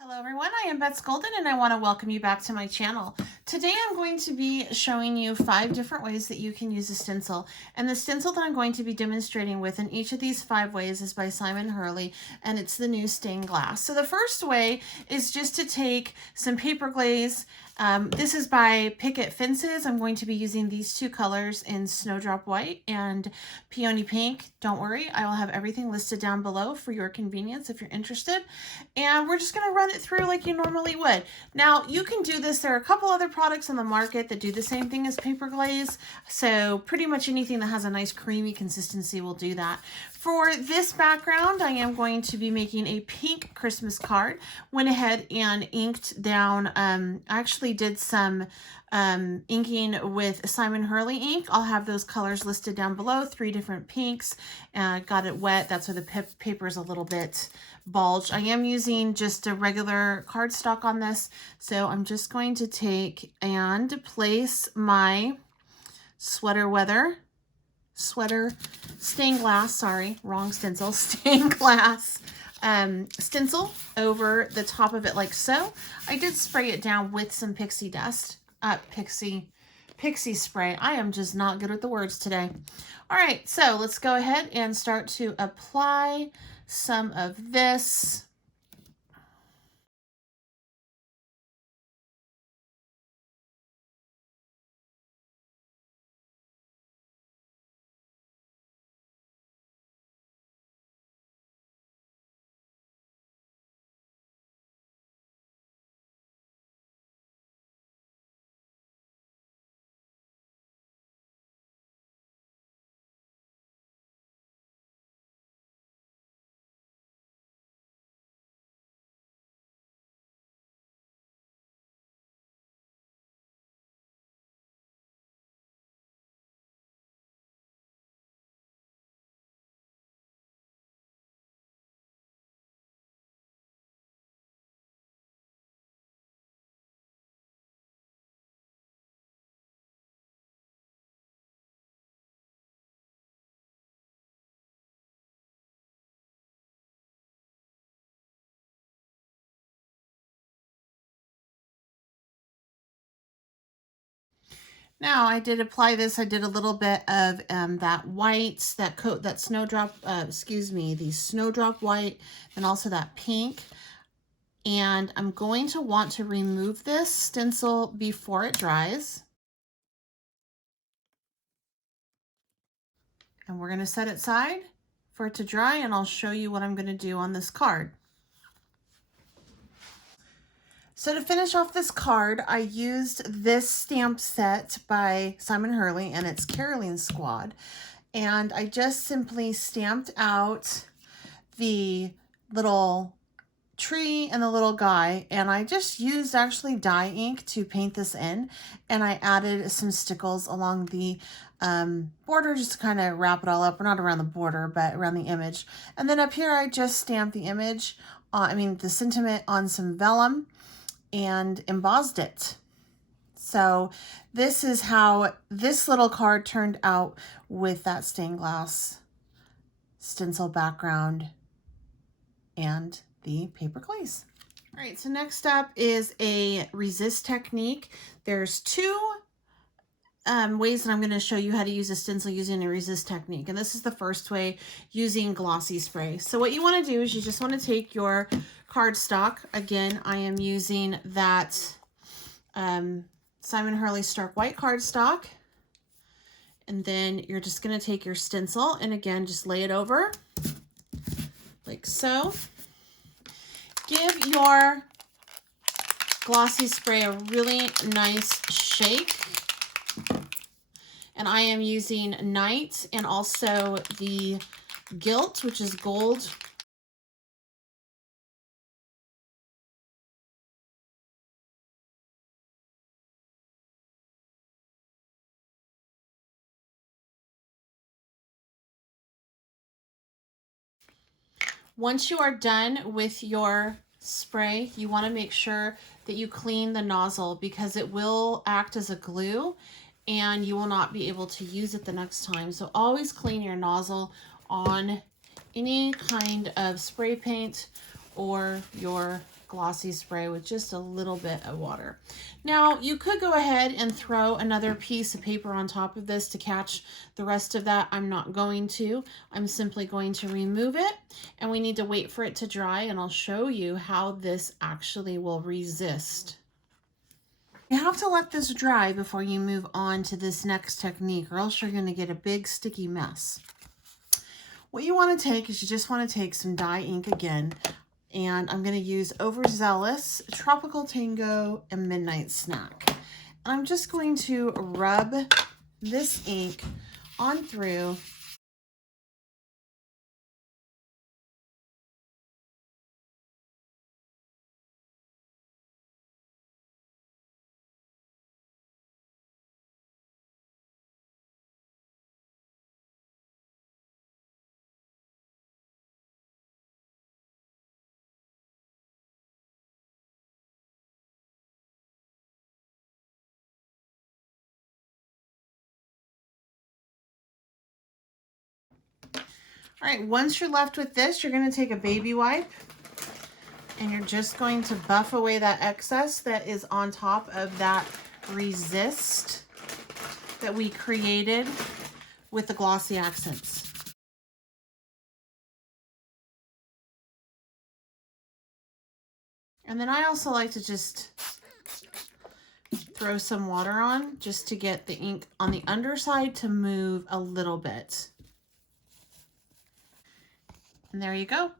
Hello everyone, I am Bets Golden and I want to welcome you back to my channel. Today I'm going to be showing you 5 different ways that you can use a stencil. And the stencil that I'm going to be demonstrating with in each of these 5 ways is by Simon Hurley, and it's the new stained glass. So the first way is just to take some paper glaze. This is by Picket Fences. I'm going to be using these 2 colors in Snowdrop White and Peony Pink. Don't worry, I will have everything listed down below for your convenience if you're interested. And we're just going to run it through like you normally would. Now, you can do this. There are a couple other products on the market that do the same thing as paper glaze. So pretty much anything that has a nice creamy consistency will do that. For this background, I am going to be making a pink Christmas card. Went ahead and inked down, I actually did some inking with Simon Hurley ink. I'll have those colors listed down below, 3 different pinks. Got it wet. That's why the paper is a little bit bulged. I am using just a regular cardstock on this. So I'm just going to take and place my sweater stained glass, sorry, wrong stencil, stained glass stencil over the top of it like so. I did spray it down with some pixie dust, pixie spray. I am just not good with the words today. All right, so let's go ahead and start to apply some of this. Now I did apply this. I did a little bit of that white, that coat, that snowdrop, the snowdrop white, and also that pink. And I'm going to want to remove this stencil before it dries. And we're going to set it aside for it to dry, and I'll show you what I'm going to do on this card. So to finish off this card, I used this stamp set by Simon Hurley, and it's Caroline Squad. And I just simply stamped out the little tree and the little guy, and I just used actually dye ink to paint this in, and I added some stickles along the border just to kind of wrap it all up, or not around the border, but around the image. And then up here I just stamped the image, the sentiment on some vellum and embossed it. So this is how this little card turned out with that stained glass stencil background and the paper glaze. All right, so next up is a resist technique. There's 2 ways that I'm going to show you how to use a stencil using a resist technique. And this is the first way, using glossy spray. So what you want to do is you just want to take your cardstock. Again, I am using that Simon Hurley Stark White cardstock. And then you're just going to take your stencil and again, just lay it over like so. Give your glossy spray a really nice shake. And I am using Night and also the Gilt, which is gold. Once you are done with your spray, you want to make sure that you clean the nozzle because it will act as a glue and you will not be able to use it the next time. So always clean your nozzle on any kind of spray paint or your glossy spray with just a little bit of water. Now you could go ahead and throw another piece of paper on top of this to catch the rest of that. I'm not going to. I'm simply going to remove it, and we need to wait for it to dry, and I'll show you how this actually will resist. You have to let this dry before you move on to this next technique, or else you're going to get a big sticky mess. What you want to take is you just want to take some dye ink again, and I'm going to use Overzealous, Tropical Tango, and Midnight Snack. And I'm just going to rub this ink on through . All right, once you're left with this, you're going to take a baby wipe, and you're just going to buff away that excess that is on top of that resist that we created with the glossy accents. And then I also like to just throw some water on just to get the ink on the underside to move a little bit. And there you go.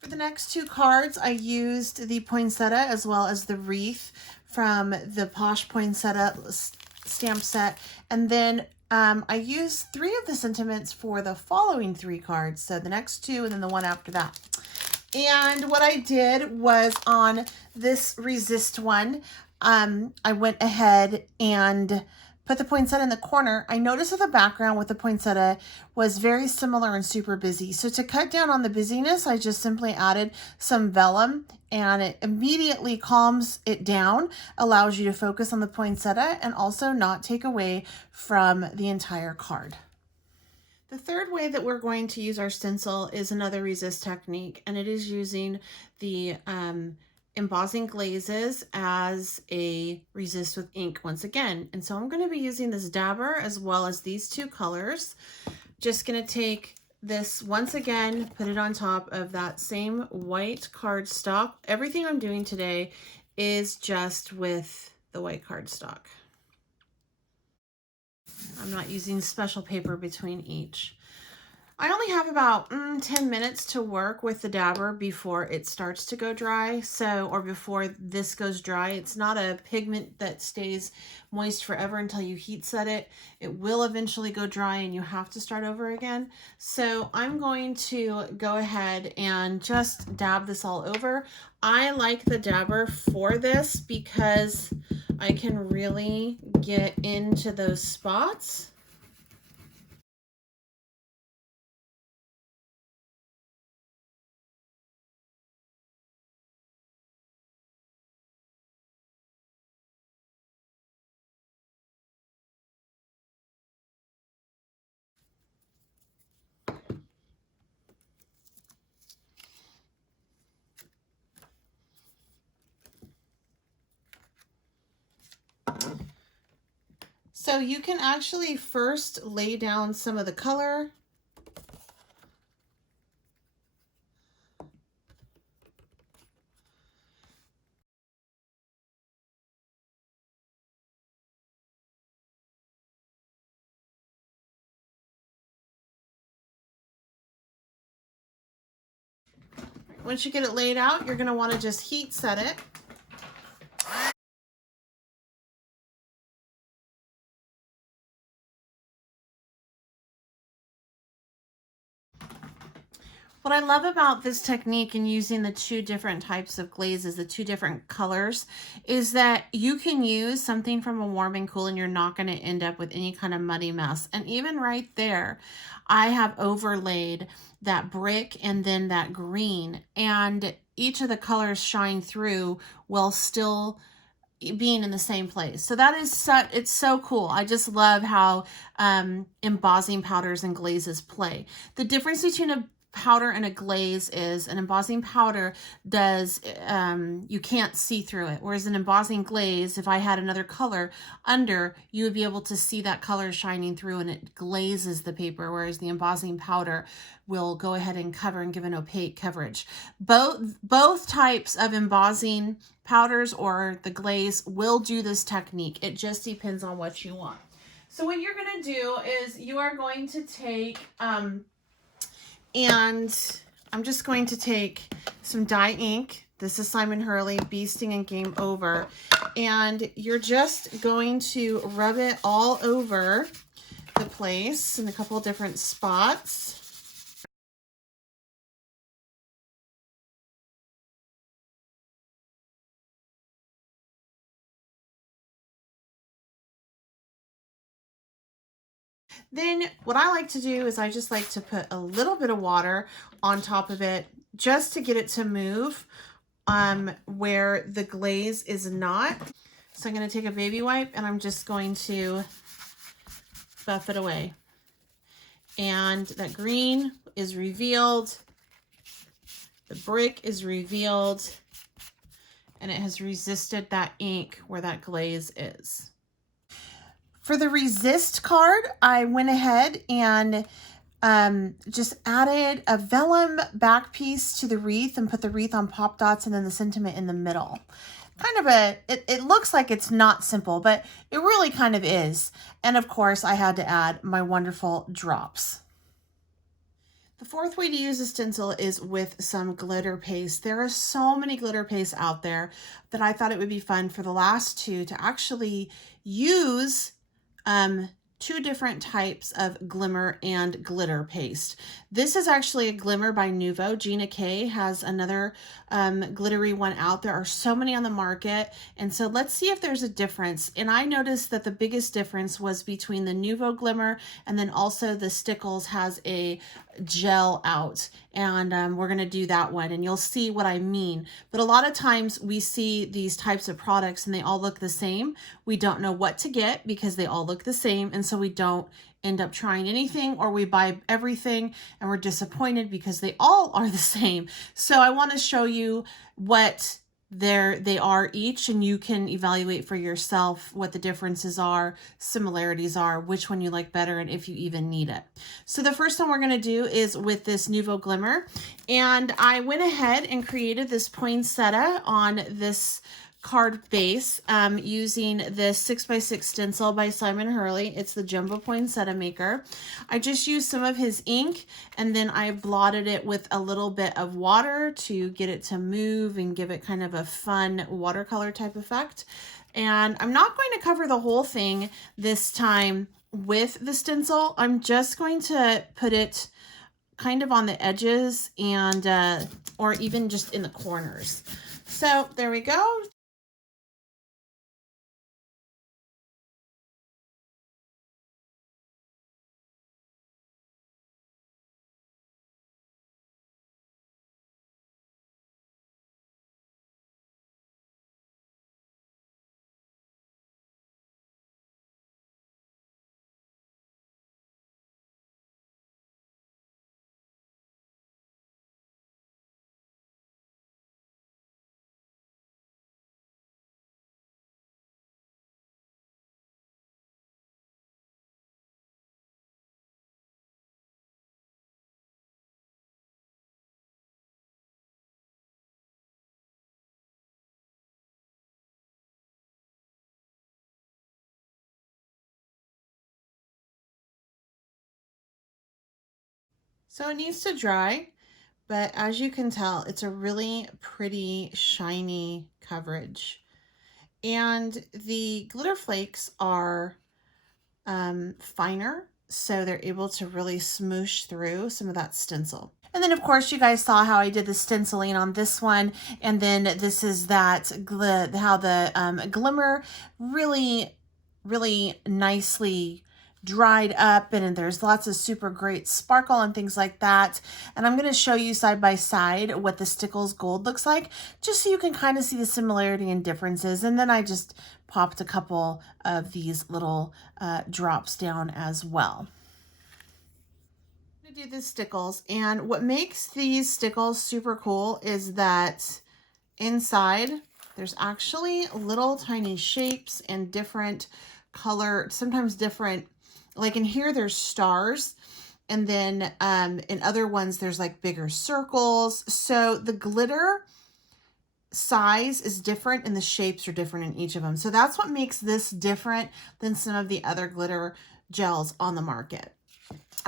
For the next two cards, I used the poinsettia as well as the wreath from the Posh Poinsettia stamp set. And then I used 3 of the sentiments for the following 3 cards. So the next 2 and then the one after that. And what I did was on this resist one, I went ahead and put the poinsettia in the corner. I noticed that the background with the poinsettia was very similar and super busy. So to cut down on the busyness, I just simply added some vellum, and it immediately calms it down, allows you to focus on the poinsettia and also not take away from the entire card. The third way that we're going to use our stencil is another resist technique, and it is using the embossing glazes as a resist with ink once again. And so I'm going to be using this dabber as well as these 2 colors. Just going to take this once again, put it on top of that same white cardstock. Everything I'm doing today is just with the white cardstock. I'm not using special paper between each. I only have about 10 minutes to work with the dabber before it starts to go dry. Or before this goes dry. It's not a pigment that stays moist forever until you heat set it. It will eventually go dry and you have to start over again. So I'm going to go ahead and just dab this all over. I like the dabber for this because I can really get into those spots. So you can actually first lay down some of the color. Once you get it laid out, you're going to want to just heat set it. What I love about this technique and using the 2 different types of glazes, the 2 different colors, is that you can use something from a warm and cool and you're not going to end up with any kind of muddy mess. And even right there, I have overlaid that brick and then that green, and each of the colors shine through while still being in the same place. So that is it's so cool. I just love how embossing powders and glazes play. The difference between powder and a glaze is an embossing powder does, you can't see through it. Whereas an embossing glaze, if I had another color under, you would be able to see that color shining through and it glazes the paper. Whereas the embossing powder will go ahead and cover and give an opaque coverage. Both types of embossing powders or the glaze will do this technique. It just depends on what you want. So what you're going to do is you are going to take, and I'm just going to take some dye ink. This is Simon Hurley, Bee Sting and Game Over. And you're just going to rub it all over the place in a couple of different spots. Then what I like to do is I just like to put a little bit of water on top of it just to get it to move where the glaze is not. So I'm going to take a baby wipe and I'm just going to buff it away. And that green is revealed. The brick is revealed. And it has resisted that ink where that glaze is. For the Resist card, I went ahead and just added a vellum back piece to the wreath and put the wreath on pop dots and then the sentiment in the middle. Kind of it looks like it's not simple, but it really kind of is. And of course, I had to add my wonderful drops. The fourth way to use a stencil is with some glitter paste. There are so many glitter pastes out there that I thought it would be fun for the last two to actually use two different types of glimmer and glitter paste. This is actually a glimmer by Nuvo. Gina K has another glittery one out. There are so many on the market. And so let's see if there's a difference. And I noticed that the biggest difference was between the Nuvo glimmer and then also the Stickles has a gel out. And we're going to do that one and you'll see what I mean. But a lot of times we see these types of products and they all look the same. We don't know what to get because they all look the same. And so we don't end up trying anything, or we buy everything and we're disappointed because they all are the same. So I want to show you what they are each, and you can evaluate for yourself what the differences are, similarities are, which one you like better, and if you even need it. So the first one we're going to do is with this Nuvo Glimmer, and I went ahead and created this poinsettia on this card base using this 6x6 stencil by Simon Hurley. It's the Jumbo Poinsettia Maker. I just used some of his ink and then I blotted it with a little bit of water to get it to move and give it kind of a fun watercolor type effect. And I'm not going to cover the whole thing this time with the stencil. I'm just going to put it kind of on the edges and or even just in the corners. So there we go. So it needs to dry, but as you can tell, it's a really pretty shiny coverage. And the glitter flakes are finer, so they're able to really smoosh through some of that stencil. And then of course you guys saw how I did the stenciling on this one, and then this is that how the glimmer really nicely dried up, and there's lots of super great sparkle and things like that. And I'm going to show you side by side what the Stickles Gold looks like, just so you can kind of see the similarity and differences. And then I just popped a couple of these little drops down as well. I'm gonna do the stickles, and what makes these stickles super cool is that inside there's actually little tiny shapes and different color, sometimes different, like in here there's stars, and then in other ones there's like bigger circles. So the glitter size is different and the shapes are different in each of them. So that's what makes this different than some of the other glitter gels on the market.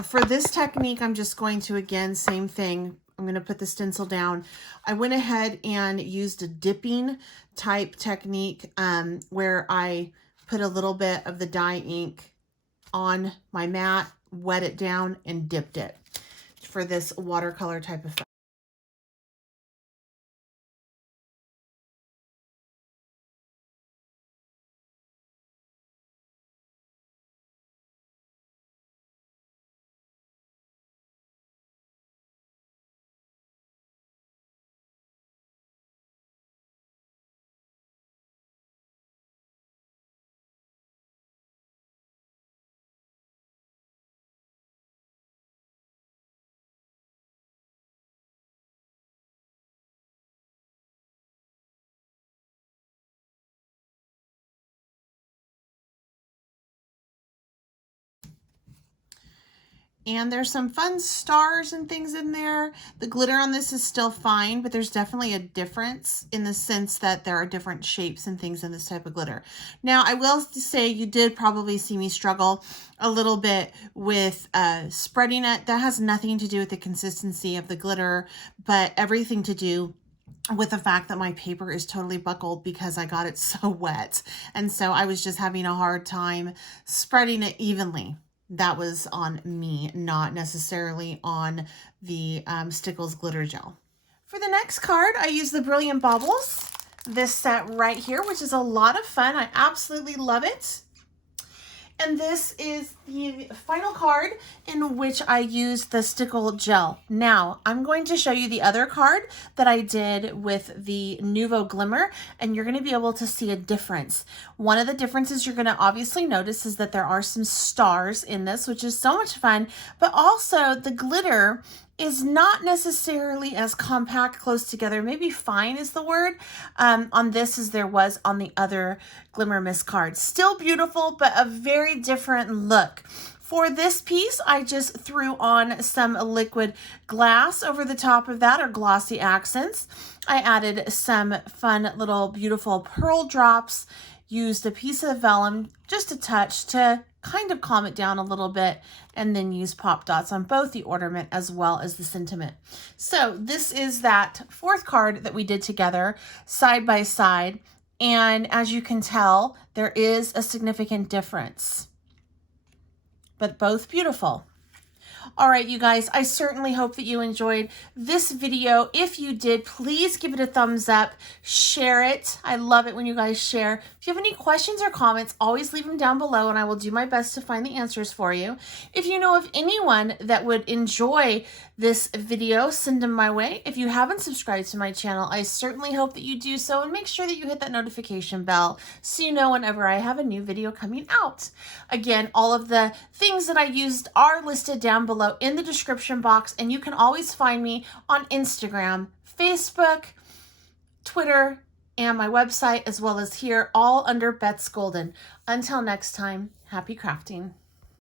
For this technique, I'm just going to, again, same thing. I'm going to put the stencil down. I went ahead and used a dipping type technique where I put a little bit of the dye ink on my mat, wet it down, and dipped it for this watercolor type effect. And there's some fun stars and things in there. The glitter on this is still fine, but there's definitely a difference in the sense that there are different shapes and things in this type of glitter. Now, I will say you did probably see me struggle a little bit with spreading it. That has nothing to do with the consistency of the glitter, but everything to do with the fact that my paper is totally buckled because I got it so wet. And so I was just having a hard time spreading it evenly. That was on me, not necessarily on the Stickles glitter gel. For the next card, I use the Brilliant Baubles, this set right here, which is a lot of fun. I absolutely love it. And this is the final card in which I used the stickle gel. Now, I'm going to show you the other card that I did with the Nuvo Glimmer, and you're going to be able to see a difference. One of the differences you're going to obviously notice is that there are some stars in this, which is so much fun, but also the glitter is not necessarily as compact, close together. Maybe fine is the word on this as there was on the other Glimmer Mist card. Still beautiful, but a very different look. For this piece, I just threw on some liquid glass over the top of that, or glossy accents. I added some fun little beautiful pearl drops, used a piece of vellum, just a touch to kind of calm it down a little bit, and then use pop dots on both the ornament as well as the sentiment. So this is that fourth card that we did together side by side. And as you can tell, there is a significant difference, but both beautiful. All right, you guys, I certainly hope that you enjoyed this video. If you did, please give it a thumbs up, share it. I love it when you guys share. If you have any questions or comments, always leave them down below and I will do my best to find the answers for you. If you know of anyone that would enjoy this video, send them my way. If you haven't subscribed to my channel, I certainly hope that you do so, and make sure that you hit that notification bell so you know whenever I have a new video coming out. Again, all of the things that I used are listed down below in the description box, and you can always find me on Instagram, Facebook, Twitter, and my website, as well as here, all under Beth's Golden. Until next time, happy crafting.